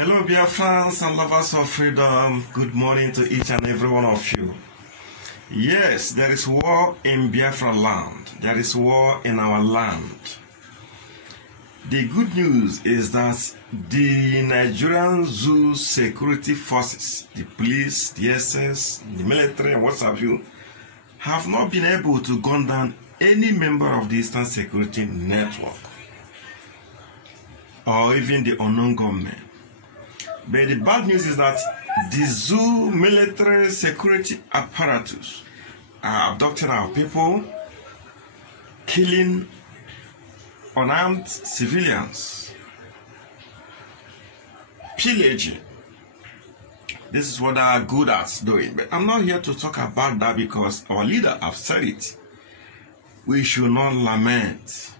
Hello, dear friends and lovers of freedom. Good morning to each and every one of you. Yes, there is war in Biafra land. There is war in our land. The good news is that the Nigerian Zoo security forces, the police, the SS, the military, and what have you, have not been able to gun down any member of the Eastern Security Network or even the unknown government. But the bad news is that the zoo military security apparatus are abducting our people, killing unarmed civilians, pillaging. This is what they are good at doing. But I'm not here to talk about that because our leader have said it. We should not lament.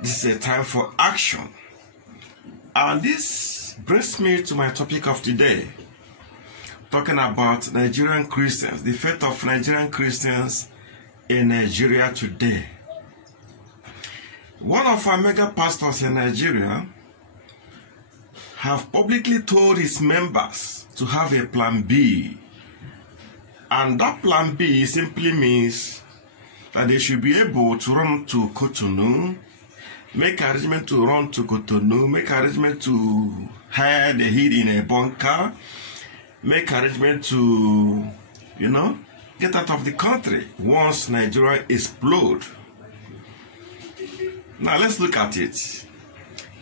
This is a time for action. And this brings me to my topic of today, talking about Nigerian Christians, the fate of Nigerian Christians in Nigeria today. One of our mega pastors in Nigeria have publicly told his members to have a plan B. And that plan B simply means that they should be able to run to Cotonou, make arrangement to run to Cotonou, make arrangement to hide the heat in a bunker, make arrangement to, get out of the country once Nigeria explodes. Now let's look at it.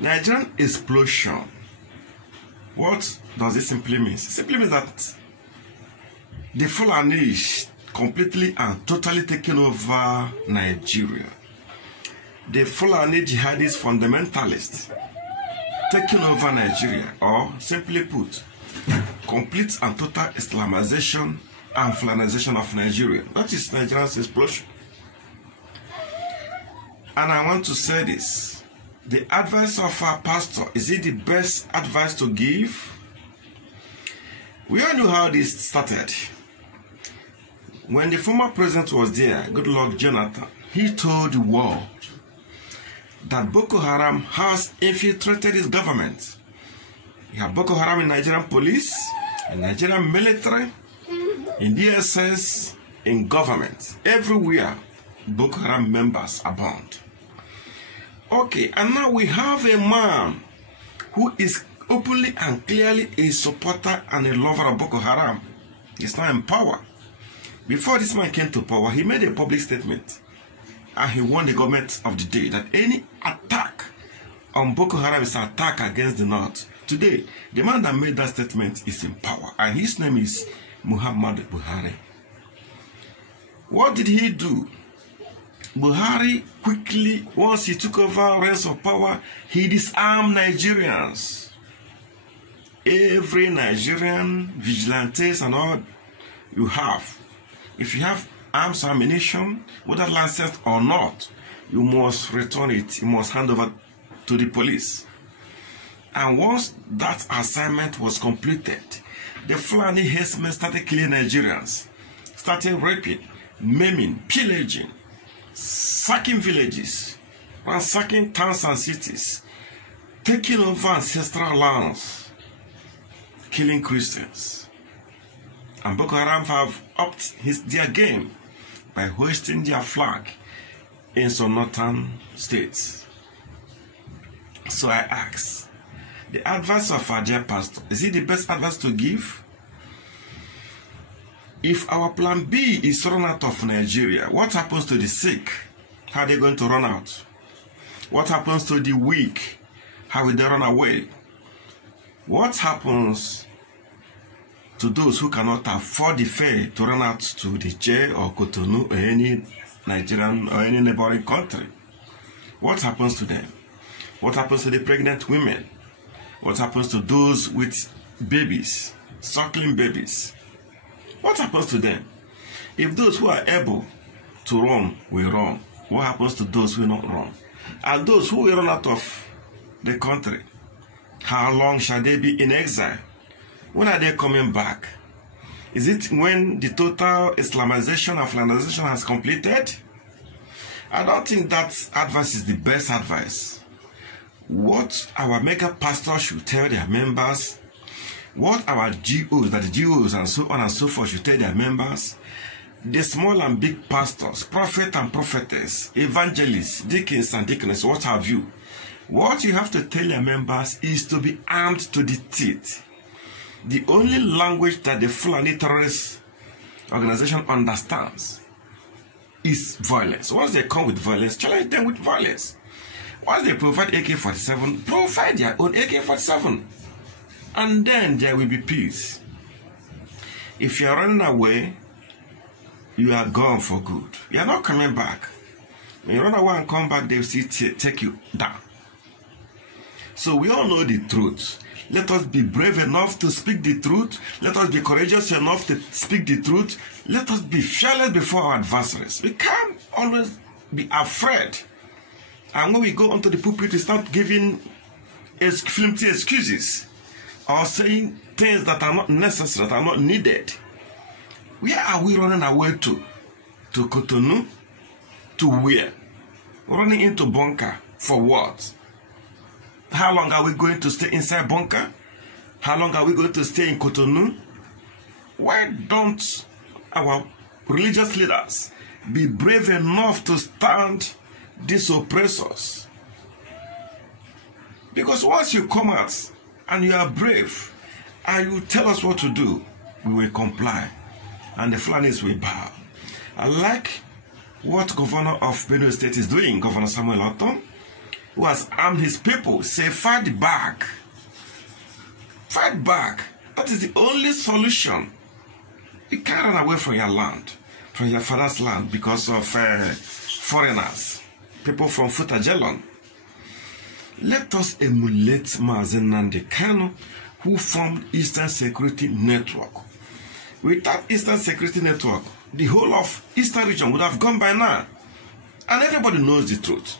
Nigerian explosion. What does it simply mean? It simply means that the Fulani is completely and totally taking over Nigeria. The Fulani jihadist fundamentalists taking over Nigeria, or simply put, complete and total Islamization and Fulanization of Nigeria. That is Nigeria's explosion. And I want to say this. The advice of our pastor, is it the best advice to give? We all know how this started. When the former president was there, Goodluck Jonathan, he told the world that Boko Haram has infiltrated his government. You have Boko Haram in Nigerian police, in Nigerian military, in DSS, in government. Everywhere, Boko Haram members abound. Okay, and now we have a man who is openly and clearly a supporter and a lover of Boko Haram. He's now in power. Before this man came to power, he made a public statement. And he warned the government of the day that any attack on Boko Haram is an attack against the North. Today, the man that made that statement is in power, and his name is Muhammadu Buhari. What did he do? Buhari quickly, once he took over reins of power, he disarmed Nigerians. Every Nigerian, vigilantes and all you have, if you have arms, ammunition, whether licensed or not, you must return it. You must hand over to the police. And once that assignment was completed, the Fulani herdsmen started killing Nigerians, started raping, maiming, pillaging, sacking villages, ransacking towns and cities, taking over ancestral lands, killing Christians. And Boko Haram have upped their game by hoisting their flag in some northern states. So I ask, the advice of our dear pastor, is it the best advice to give? If our plan B is run out of Nigeria, what happens to the sick? How are they going to run out? What happens to the weak? How will they run away? What happens to those who cannot afford the fare to run out to the jail or Cotonou or any Nigerian or any neighboring country? What happens to them? What happens to the pregnant women? What happens to those with babies, suckling babies? What happens to them? If those who are able to run will run, what happens to those who will not run? And those who will run out of the country, how long shall they be in exile? When are they coming back? Is it when the total Islamization and Fulanization has completed? I don't think that advice is the best advice. what our mega pastors should tell their members, what our GOs, that the GOs and so on and so forth should tell their members, the small and big pastors, prophet and prophetess, evangelists, deacons and deaconess, what have you. What you have to tell your members is to be armed to the teeth. The only language that the Fulani terrorist organization understands is violence. Once they come with violence, challenge them with violence. Once they provide AK-47, provide their own AK-47. And then there will be peace. If you are running away, you are gone for good. You are not coming back. When you run away and come back, they will still take you down. So we all know the truth. Let us be brave enough to speak the truth. Let us be courageous enough to speak the truth. Let us be fearless before our adversaries. We can't always be afraid. And when we go onto the pulpit, we start giving flimsy excuses or saying things that are not necessary, that are not needed. Where are we running away to? To Cotonou? To where? Running into bunker for what? How long are we going to stay inside bunker? How long are we going to stay in Cotonou? Why don't our religious leaders be brave enough to stand these oppressors? Because once you come out and you are brave and you tell us what to do, we will comply and the Fulanis will bow. I like what Governor of Benue State is doing, Governor Samuel Ortom, who has armed his people. Say, fight back. Fight back. That is the only solution. You can't run away from your land, from your father's land, because of foreigners, people from Futajelon. Let us emulate Mazi Nnamdi Kanu, who formed Eastern Security Network. Without Eastern Security Network, the whole of Eastern region would have gone by now. And everybody knows the truth.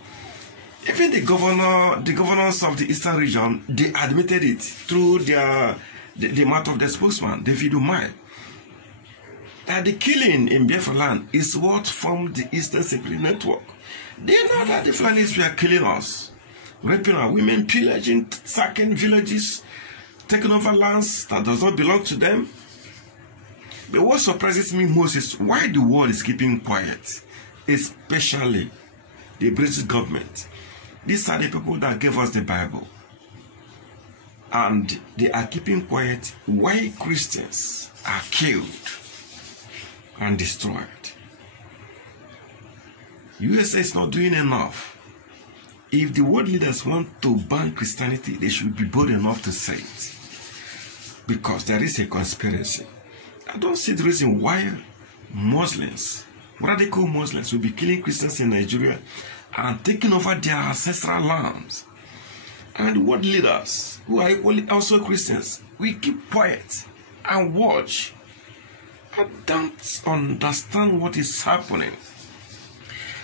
Even the governors of the Eastern region, they admitted it through the mouth of the spokesman, David Umahi, that the killing in Biafra land is what formed the Eastern Security Network. They know that the Fulanis were killing us, raping our women, pillaging, sacking villages, taking over lands that does not belong to them. But what surprises me most is why the world is keeping quiet, especially the British government. These are the people that gave us the Bible. And they are keeping quiet while Christians are killed and destroyed. USA is not doing enough. If the world leaders want to ban Christianity, they should be bold enough to say it. Because there is a conspiracy. I don't see the reason why Muslims, radical Muslims, will be killing Christians in Nigeria and taking over their ancestral lands. And world leaders, who are equally also Christians, we keep quiet and watch. I don't understand what is happening.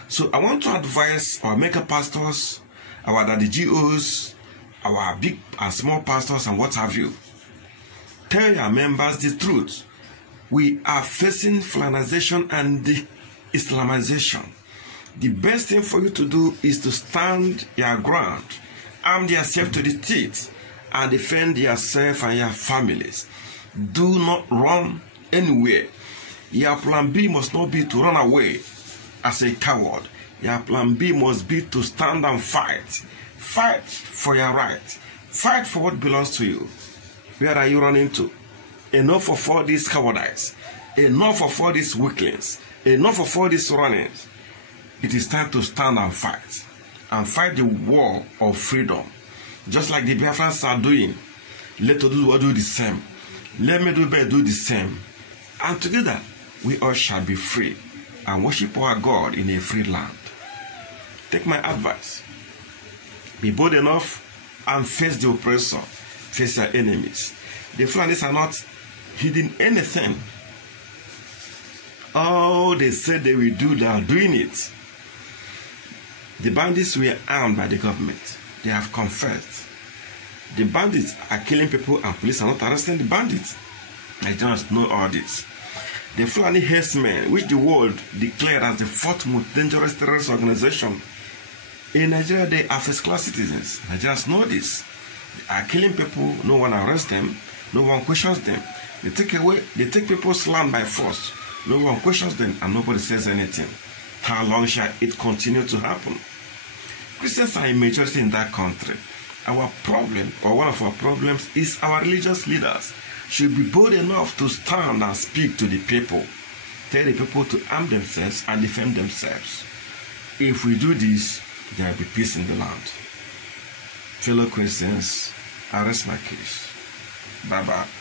So I want to advise our mega pastors, our daddy GOs, our big and small pastors and what have you. Tell your members the truth. We are facing Fulanization and the Islamization. The best thing for you to do is to stand your ground, arm yourself to the teeth, and defend yourself and your families. Do not run anywhere. Your plan B must not be to run away as a coward. Your plan B must be to stand and fight. Fight for your right. Fight for what belongs to you. Where are you running to? Enough of all these cowardice. Enough of all these weaklings. Enough of all these runnings. It is time to stand and fight. And fight the war of freedom. Just like the Biafrans are doing. Let Oduduwa do the same. Let Medupe do the same. And together, we all shall be free and worship our God in a free land. Take my advice. Be bold enough and face the oppressor. Face your enemies. The Fulanis are not hiding anything. All they said they will do, they are doing it. The bandits were armed by the government. They have confessed. The bandits are killing people and police are not arresting the bandits. I just know all this. The Fulani herdsmen, which the world declared as the fourth most dangerous terrorist organization In Nigeria, they are first-class citizens. Nigerians know this. They are killing people. No one arrests them. No one questions them. They take people's land by force. No one questions them, and nobody says anything. How long shall it continue to happen? Christians are a majority in that country. Our problem, or one of our problems, is our religious leaders should be bold enough to stand and speak to the people. Tell the people to arm themselves and defend themselves. If we do this, there will be peace in the land. Fellow Christians, I rest my case. Bye-bye.